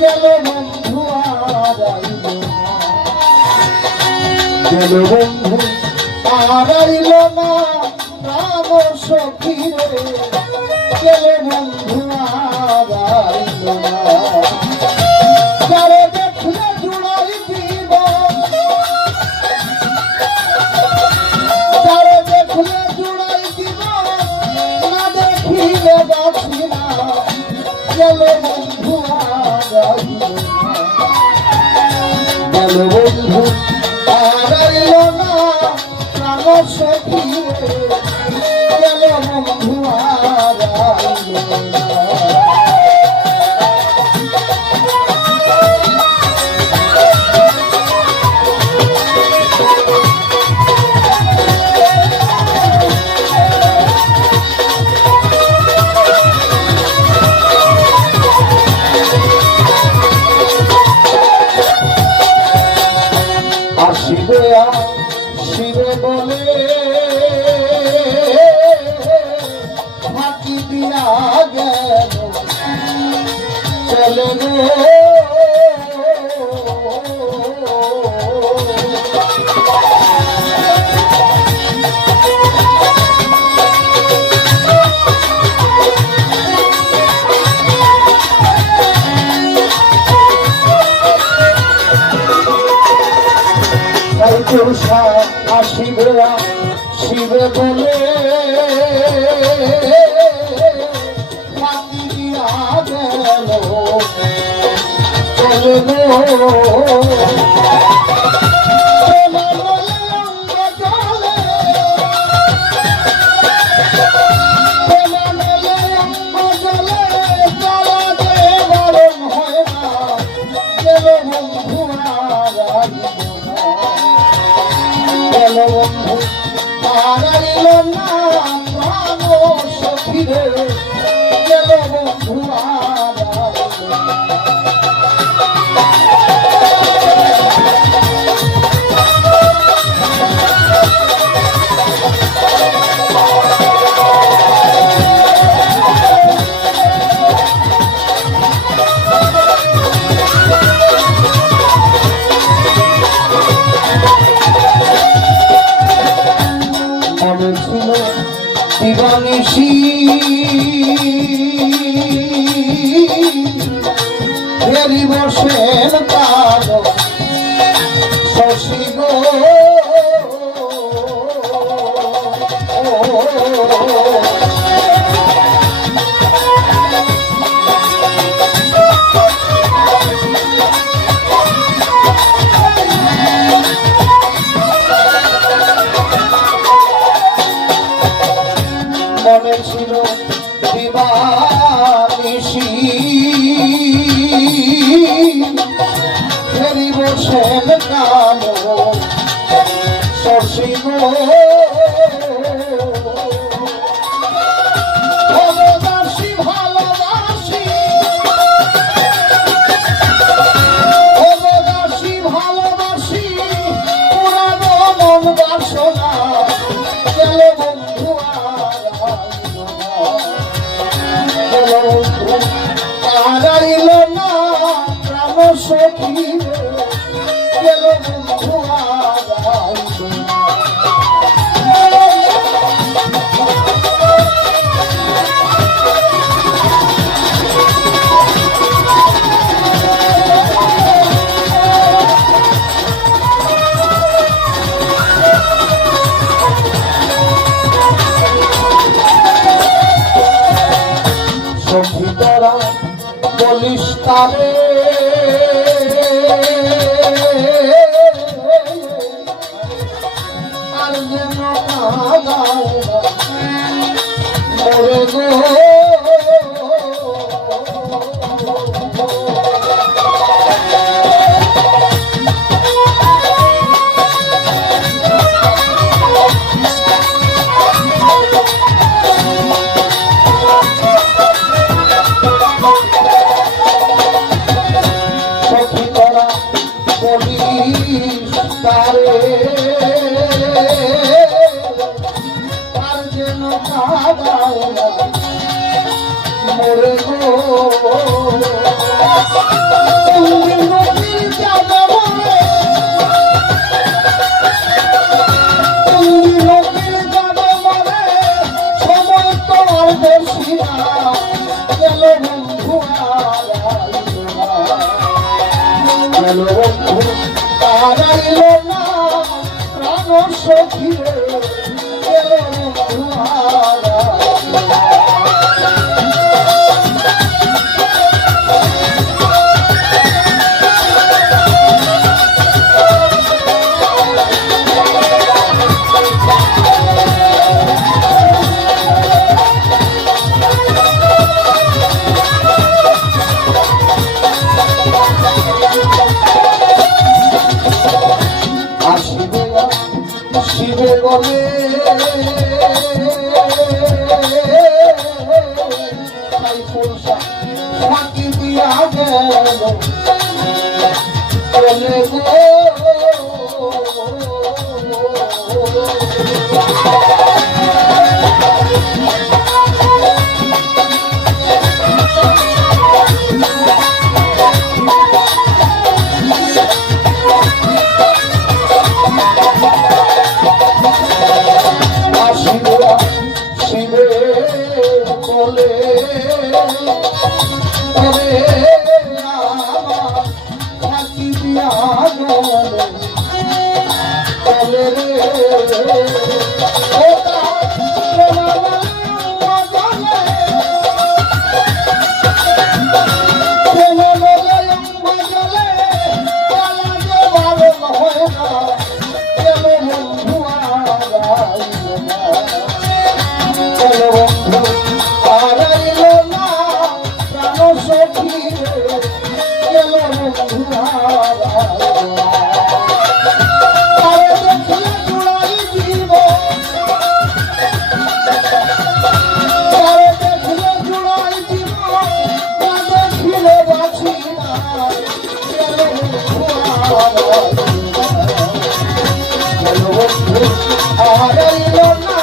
গেল বন্ধু আড়াইল না, গেল বন্ধু আড়াইল না প্রাণ সখী রে, গেল বন্ধু আড়াইল না। যারে দেখলে জুড়াই দিব, যারে দেখলে জুড়াই দিব, না দেখিলে বাঁচি না, গেল বন্ধু আড়াইল না, গেল বন্ধু আড়াইল না প্রাণ সখী রে, গেল বন্ধু আড়াইল না। আসিবে আসিবে বলে ফাঁকি দিয়া গেল চলে গো, আসিবে আসিবে বলে ফাঁকি দিয়া গেল চলে গো, বন্ধু আড়াইল না প্রাণ সখী রে, গেল বন্ধু আড়াইল না। দিবানিশি ফেরি বসেন কালো শশী গো, মনে ছিল দিবানিশি ফেরি বসেন কালো শশী গো, ভালোবাসি ভালোবাসি ভালোবাসি ভালোবাসি পুরানো মন বাসনা, গেল বন্ধু আড়াইল না প্রাণ সখী রে, গেল বন্ধু আড়াইল না। সখী তোরা বলিস তারে আর যেন মরে গো, তারে আর যেন কাদায় গেল বন্ধু হারাইল না প্রাণ সখী রে গেল বন্ধু হারাইল না। শিবে গলে ফাঁকি দিয়া গেল চলে গো শিবে বলে আমার ফাঁকি দিয়া গেলে চলে রে হারাইল না প্রাণ সখী রে গেল বন্ধু হারাইল না। আরে দেখলে জুড়াই দিব, আরে দেখলে জুড়াই দিব, না দেখিলে বাঁচি না গেল বন্ধু হারাইল না। গেল বন্ধু হারাইল না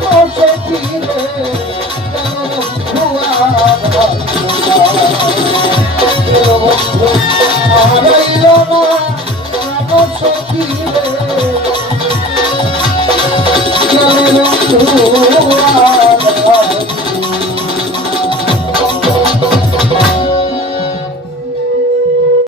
প্রাণ সখী রে হারাইল না প্রাণ সখী রে গেল বন্ধু।